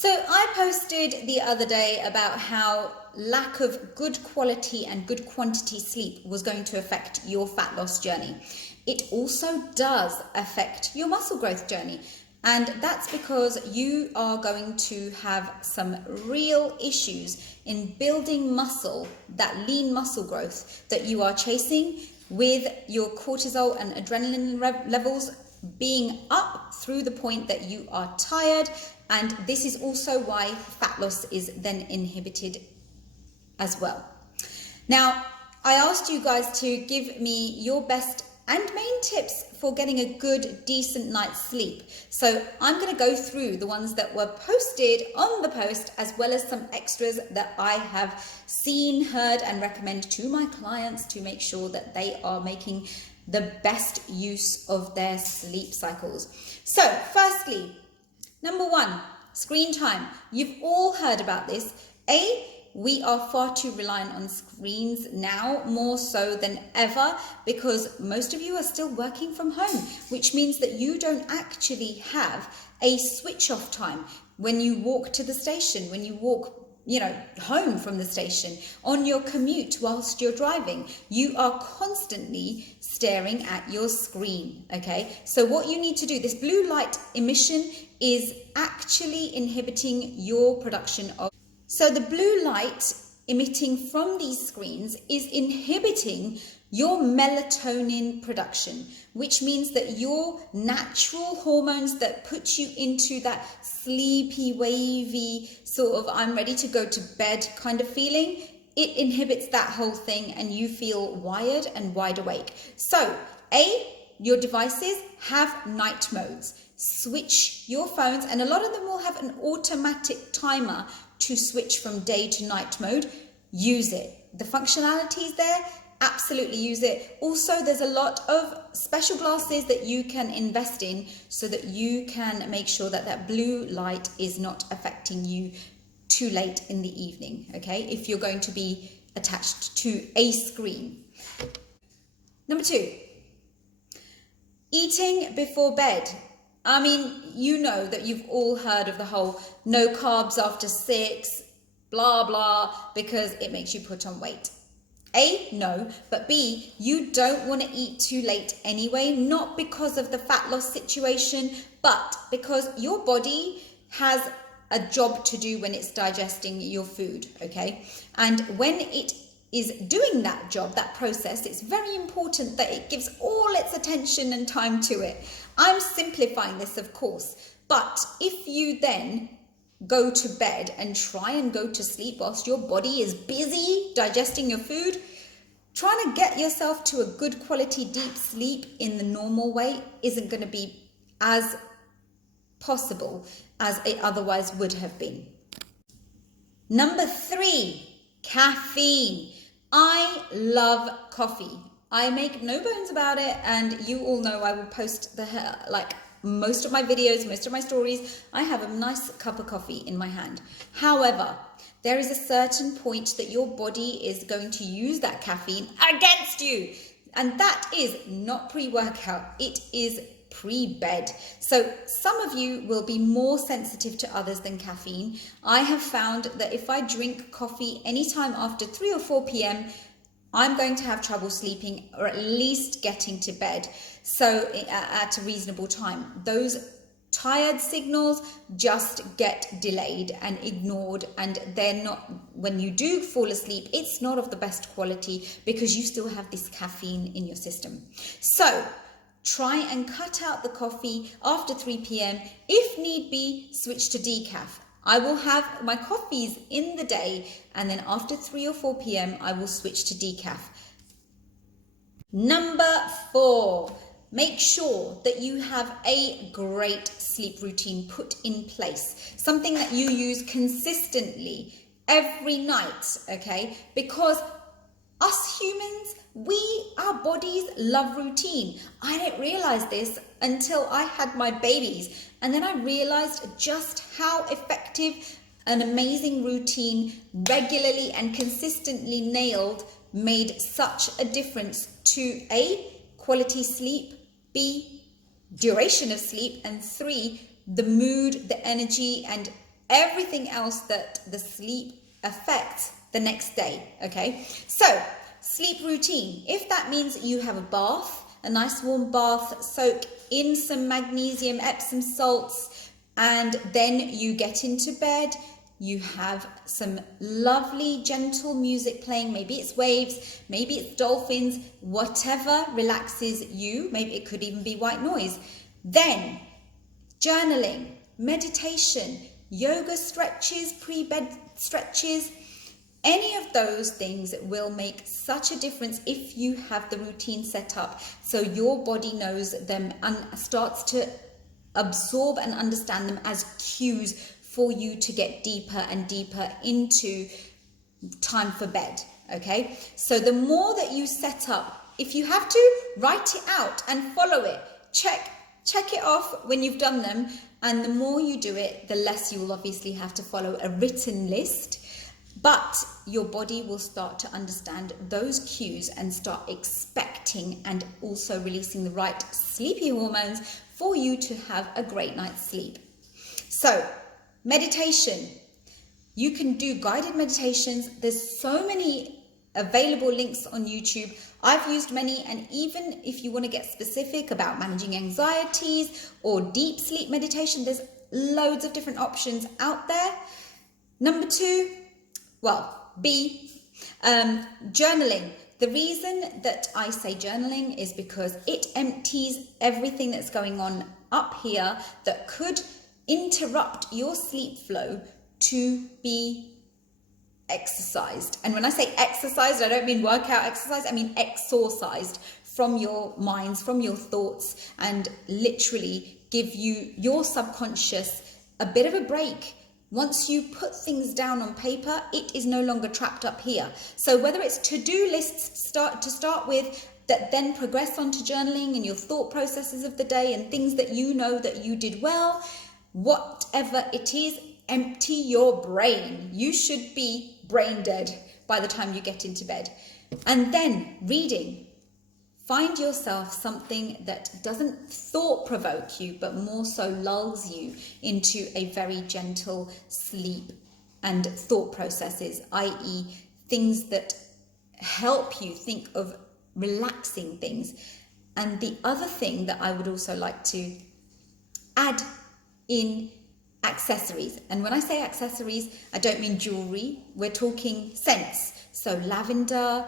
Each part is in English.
So I posted the other day about how lack of good quality and good quantity sleep was going to affect your fat loss journey. It also does affect your muscle growth journey. And that's because you are going to have some real issues in building muscle, that lean muscle growth that you are chasing, with your cortisol and adrenaline levels being up through the point that you are tired. And this is also why fat loss is then inhibited as well. Now, I asked you guys to give me your best and main tips for getting a good, decent night's sleep. So I'm going to go through the ones that were posted on the post, as well as some extras that I have seen, heard, and recommend to my clients to make sure that they are making the best use of their sleep cycles. So firstly, number one, screen time. You've all heard about this. We are far too reliant on screens now, more so than ever, because most of you are still working from home, which means that you don't actually have a switch off time when you walk to the station, when you walk home from the station, on your commute whilst you're driving. You are constantly staring at your screen, okay? So what you need to do, this blue light emission is actually inhibiting your production of. So the blue light emitting from these screens is inhibiting your melatonin production, which means that your natural hormones that put you into that sleepy, wavy, sort of I'm ready to go to bed kind of feeling, it inhibits that whole thing and you feel wired and wide awake. So your devices have night modes. Switch your phones, and a lot of them will have an automatic timer to switch from day to night mode. Use it. The functionality is there. Absolutely use it. Also, there's a lot of special glasses that you can invest in so that you can make sure that that blue light is not affecting you too late in the evening, okay? If you're going to be attached to a screen. Number two, eating before bed. I mean, you know that you've all heard of the whole no carbs after 6, blah, blah, because it makes you put on weight. No, but B, you don't want to eat too late anyway, not because of the fat loss situation, but because your body has a job to do when it's digesting your food, okay? And when it is doing that job, that process, it's very important that it gives all its attention and time to it. I'm simplifying this, of course, but if you then go to bed and try and go to sleep whilst your body is busy digesting your food, trying to get yourself to a good quality deep sleep in the normal way isn't going to be as possible as it otherwise would have been. Number 3, caffeine. I love coffee. I make no bones about it, and you all know I will post most of my videos, most of my stories. I have a nice cup of coffee in my hand. However, there is a certain point that your body is going to use that caffeine against you, and that is not pre-workout, it is pre-bed. So some of you will be more sensitive to others than caffeine. I have found that if I drink coffee anytime after 3 or 4 p.m, I'm going to have trouble sleeping, or at least getting to bed so at a reasonable time. Those tired signals just get delayed and ignored, and they're not, when you do fall asleep, it's not of the best quality because you still have this caffeine in your system. So try and cut out the coffee after 3 p.m. If need be, switch to decaf. I will have my coffees in the day, and then after 3 or 4 p.m. I will switch to decaf. Number 4, make sure that you have a great sleep routine put in place. Something that you use consistently every night, okay? Because us humans, our bodies love routine. I didn't realize this until I had my babies. And then I realized just how effective an amazing routine, regularly and consistently nailed, made such a difference to A, quality sleep, B, duration of sleep, and 3, the mood, the energy, and everything else that the sleep affects the next day, okay? So, sleep routine. If that means you have a bath, a nice warm bath, soak in some magnesium, Epsom salts, and then you get into bed, you have some lovely gentle music playing, maybe it's waves, maybe it's dolphins, whatever relaxes you, maybe it could even be white noise. Then journaling, meditation, yoga stretches, pre-bed stretches, any of those things will make such a difference if you have the routine set up so your body knows them and starts to absorb and understand them as cues for you to get deeper and deeper into time for bed, okay? So the more that you set up, if you have to, write it out and follow it. Check it off when you've done them, and the more you do it, the less you will obviously have to follow a written list, but your body will start to understand those cues and start expecting and also releasing the right sleepy hormones for you to have a great night's sleep. So, meditation. You can do guided meditations. There's so many available links on YouTube. I've used many, and even if you want to get specific about managing anxieties or deep sleep meditation, there's loads of different options out there. Number 2, journaling. The reason that I say journaling is because it empties everything that's going on up here that could interrupt your sleep flow to be exercised. And when I say exercised, I don't mean workout exercise, I mean exorcised from your minds, from your thoughts, and literally give your subconscious a bit of a break. Once you put things down on paper, it is no longer trapped up here. So whether it's to-do lists to start with that then progress onto journaling and your thought processes of the day and things that you know that you did well, whatever it is, empty your brain. You should be brain dead by the time you get into bed. And then reading. Find yourself something that doesn't thought-provoke you, but more so lulls you into a very gentle sleep and thought processes, i.e. things that help you think of relaxing things. And the other thing that I would also like to add in accessories. And when I say accessories, I don't mean jewelry. We're talking scents. So lavender,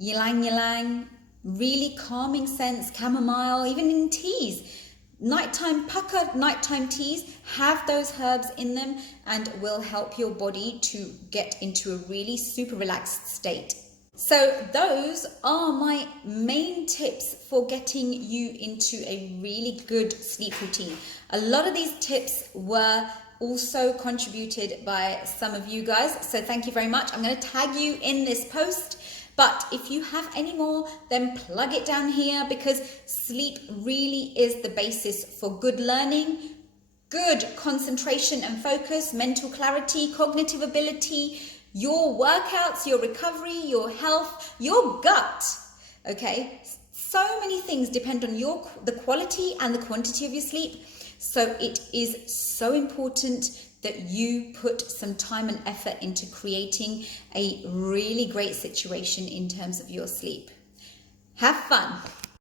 ylang ylang, really calming scents, chamomile, even in teas. Nighttime pucker, nighttime teas have those herbs in them and will help your body to get into a really super relaxed state. So those are my main tips for getting you into a really good sleep routine. A lot of these tips were also contributed by some of you guys, so thank you very much. I'm going to tag you in this post. But if you have any more, then plug it down here, because sleep really is the basis for good learning, good concentration and focus, mental clarity, cognitive ability, your workouts, your recovery, your health, your gut, okay? So many things depend on the quality and the quantity of your sleep. So it is so important that you put some time and effort into creating a really great situation in terms of your sleep. Have fun.